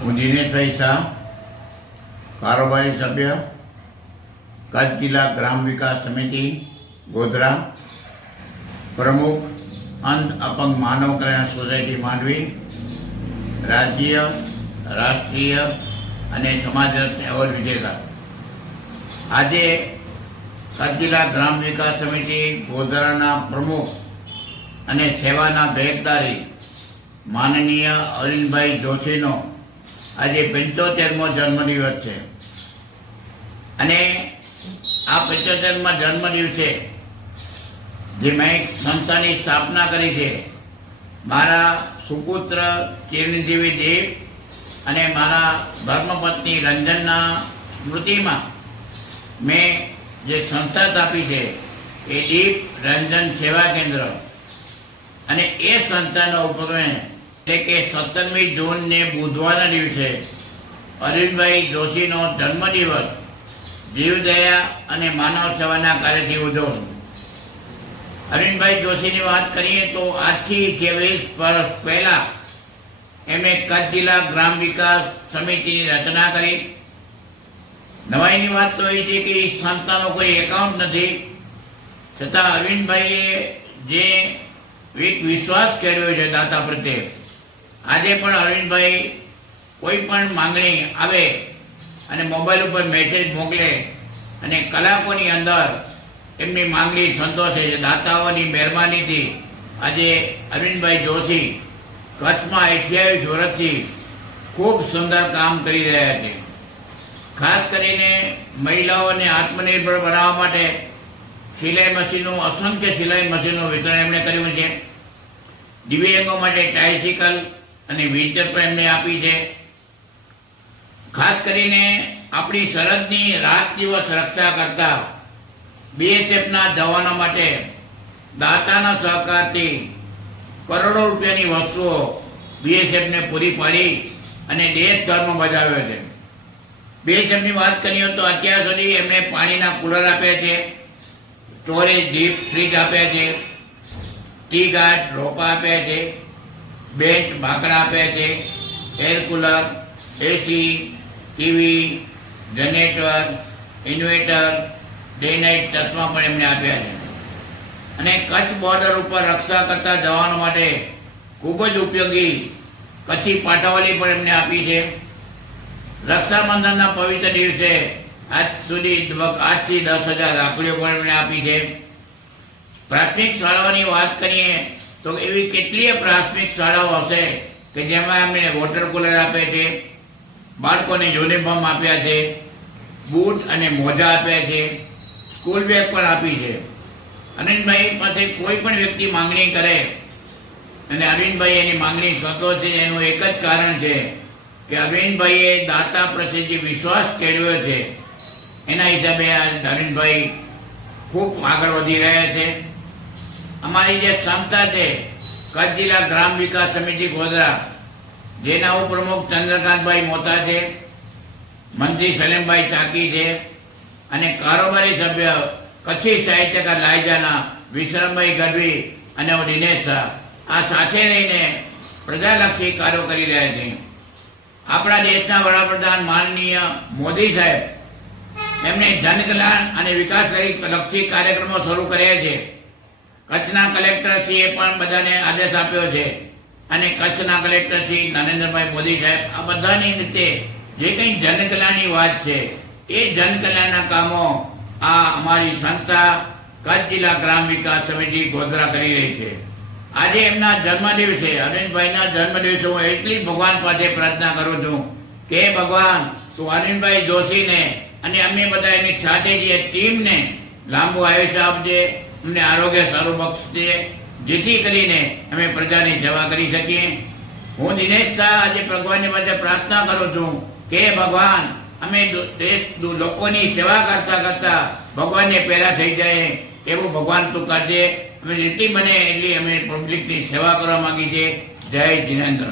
હું દિનેશભાઈ શાહ, કારોબારી સભ્ય, કચ્છ જિલ્લા ગ્રામ વિકાસ સમિતિ ગોધરા, પ્રમુખ અંધ અપંગ માનવ કલ્યાણ સોસાયટી માંડવી, રાજ્ય, રાષ્ટ્રીય અને સમાજ રત્ન એવોર્ડ વિજેતા. આજે કચ્છ જિલ્લા ગ્રામ વિકાસ સમિતિ ગોધરાના પ્રમુખ અને સેવાના ભેગદારી માનનીય અરવિંદભાઈ જોશીનો આજે 75મો જન્મદિવસ છે. અને આ 75મા જન્મદિવસે જે મેં એક સંસ્થાની સ્થાપના કરી છે, મારા સુપુત્ર ચિરંજીવી દેવ અને મારા ધર્મપત્ની રંજનના સ્મૃતિમાં મેં જે સંસ્થા સ્થાપી છે એ દીપ રંજન સેવા કેન્દ્ર, અને એ સંસ્થાનો ઉપક્રમે એટલે કે 17મી જૂનને બુધવારના દિવસે અરવિંદભાઈ જોશીનો જન્મદિવસ જીવદયા અને માનવ સેવાના કાર્યથી ઉજવશું. અરવિંદભાઈ જોશીની વાત કરીએ તો આજથી 23 વર્ષ પહેલાં એમણે કચ્છ જિલ્લા ગ્રામ વિકાસ સમિતિની રચના કરી. નવાઈની વાત તો એ છે કે એ સંસ્થાનો કોઈ એકાઉન્ટ નથી, છતાં અરવિંદભાઈએ જે એક વિશ્વાસ કેળવ્યો છે દાતા પ્રત્યે, આજે પણ અરવિંદભાઈ કોઈ પણ માંગણી આવે અને મોબાઈલ ઉપર મેસેજ મોકલે અને કલાકોની અંદર એમની માંગણી સંતોષે છે. દાતાઓની મહેરબાનીથી આજે અરવિંદભાઈ જોશી કચ્છમાં 28 વર્ષથી ખૂબ સુંદર કામ કરી રહ્યા છે. ખાસ કરીને મહિલાઓને આત્મનિર્ભર બનાવવા માટે સિલાઈ મશીનો, અસંખ્ય સિલાઈ મશીનનું વિતરણ એમણે કર્યું છે. દિવ્યાંગો માટે ટ્રાયસિકલ અને વ્હીલચેર પણ એમને આપી છે. ખાસ કરીને આપણી સરહદની રાત દિવસ રક્ષા કરતા બીએસએફના જવાનો માટે દાતાના સહકારથી કરોડો રૂપિયાની વસ્તુઓ બીએસએફને પૂરી પાડી અને દેશ ધર્મ બજાવ્યો છે. બીએસએફની વાત કરીએ તો અત્યાર સુધી એમણે પાણીના કુલર આપ્યા છે, સ્ટોરેજ ડીપ ફ્રીજ આપ્યા છે, ટી ગાર્ડ રોપા આપ્યા છે, બેન્ચ બાકડા આપ્યા છે, air cooler, AC, TV, generator, inverter, day night ચશ્મા પણ એમને આપ્યા છે. અને કચ્છ બોર્ડર ઉપર રક્ષા કરતા જવાનો માટે ખૂબ જ ઉપયોગી કચ્છી પાટાવાળી પણ એમને આપી છે. રક્ષાબંધનના પવિત્ર દિવસે આજથી 10,000 રાખડીઓ પણ એમણે આપી છે. પ્રાથમિક શાળાઓની વાત કરીએ તો એવી કેટલીય પ્રાથમિક શાળાઓ હશે કે જેમાં એમણે વોટર કુલર આપે છે, બાળકોને યુનિફોર્મ આપ્યા છે, બૂટ અને મોજા આપ્યા છે, સ્કૂલ બેગ પણ આપી છે. અરવિંદભાઈ પાસે કોઈ પણ વ્યક્તિ માંગણી કરે અને અરવિંદભાઈ એની માંગણી સંતોષે, એનું એક જ કારણ છે કે અરવિંદભાઈએ દાતા પ્રત્યે જે વિશ્વાસ કેળવ્યો છે એના હિસાબે અરવિંદભાઈ ખૂબ આગળ વધી રહ્યા છે. અમારી જે સંસ્થા છે કચ્છ જિલ્લા ગ્રામ વિકાસ સમિતિ ગોધરા, જેના ઉપપ્રમુખ ચંદ્રકાંતભાઈ મોતા છે, મંત્રી સલેમભાઈ ચાકી છે અને કારોબારી સભ્ય કચ્છી સાહિત્યકાર લાયજાના વિશ્રમભાઈ ગઢવી અને હું દિનેશ શાહ, આ સાથે રહીને પ્રજાલક્ષી કાર્યો કરી રહ્યા છે. આપણા દેશના વડાપ્રધાન માનનીય મોદી સાહેબ એમણે જનકલ્યાણ અને વિકાસ લક્ષી કાર્યક્રમો શરૂ કર્યા છે. કચ્છના કલેક્ટરશ્રીએ પણ બધાને આદેશ આપ્યો છે અને કચ્છના કલેક્ટરશ્રી નરેન્દ્રભાઈ મોદી સાહેબ આ બધાની રીતે જે કંઈ જનકલ્યાણની વાત છે એ જનકલ્યાણના કામો આ અમારી સંસ્થા કચ્છ જિલ્લા ગ્રામ વિકાસ સમિતિ ગોધરા કરી રહી છે. આજે એમના જન્મદિવસે, અરવિંદભાઈના જન્મદિવસે હું એટલી ભગવાન પાસે પ્રાર્થના કરું છું કે ભગવાન તું અરવિંદભાઈ જોશીને અને અમે બધા એની સાથે જે ટીમને લાંબુ આયુષ્ય આપજે, અમને આરોગ્ય સારું બક્ષજે, જેથી કરીને અમે પ્રજાની સેવા કરી શકીએ. હું દિનેશ શાહ આજે ભગવાનની પાસે પ્રાર્થના કરું છું કે ભગવાન અમે લોકોની સેવા કરતા કરતા ભગવાનને પહેલા થઈ જાય એવું ભગવાન તું કરજે. અમે જેટલી બને એટલી અમે પબ્લિકની સેવા કરવા માંગી છે. જય જિનેન્દ્ર.